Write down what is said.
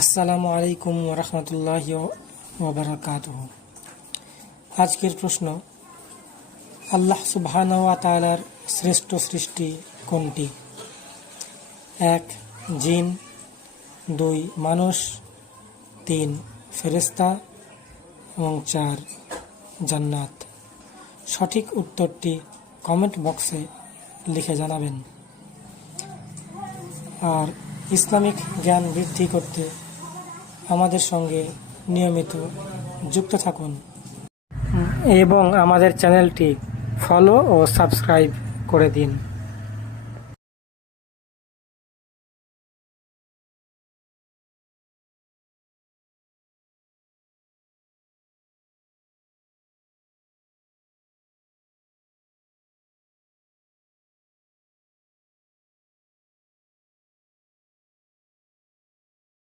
আসসালামু আলাইকুম ওরহমতুল্লাহি ওয়াবারাকাতুহু। আজকের প্রশ্ন, আল্লাহ সুবহানাহু ওয়া তাআলার শ্রেষ্ঠ সৃষ্টি কোনটি? 1. জিন, 2. মানুষ, 3. ফেরেশতা এবং 4. জান্নাত। সঠিক উত্তরটি কমেন্ট বক্সে লিখে জানাবেন। আর ইসলামিক জ্ঞান বৃদ্ধি করতে আমাদের সঙ্গে নিয়মিত যুক্ত থাকুন এবং আমাদের চ্যানেলটি ফলো ও সাবস্ক্রাইব করে দিন।